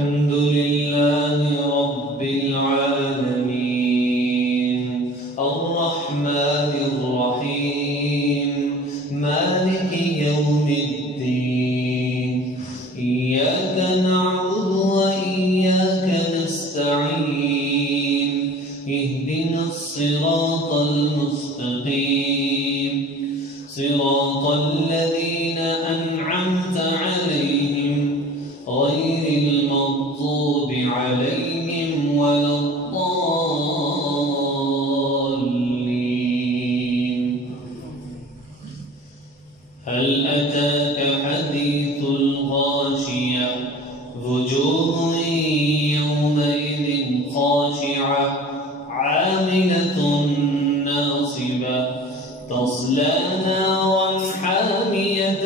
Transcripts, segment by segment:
الحمد لله رب العالمين الرحمن الرحيم مالك يوم الدين إياك نعبد وإياك نستعين اهدنا الصراط المستقيم صراط الذين أنعمت عليهم غير المغضوب عليهم ولا الضالين. هل أتاك حديث الغاشية وجوه يومئذ خاشعة عاملة ناصبة تصلى نارا حامية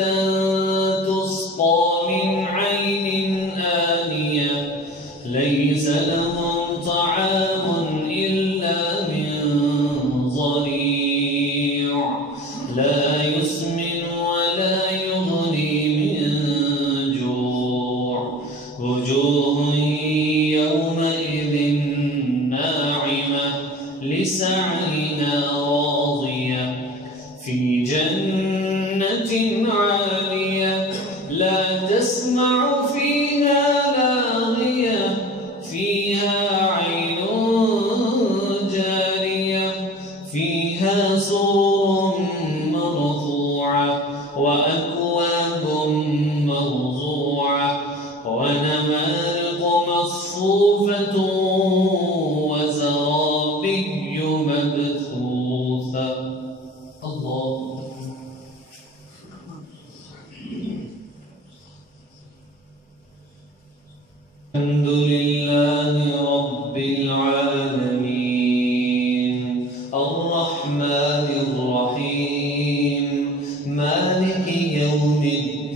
تسقى من عين آنية ليس لهم طعام إلا من ضريع لا يسمن ولا يغني من جوع وجوه يومئذ ناعمة لسعيها راضية في جنة عالية لا تسمع فيها لاغية فيها عين جارية فيها سرر مرفوعة وأكواب موضوعة ونمارق مصفوفة وزرابي مبثوثة. الله. الحمد لله رب العالمين الرحمن الرحيم مالك يوم الدين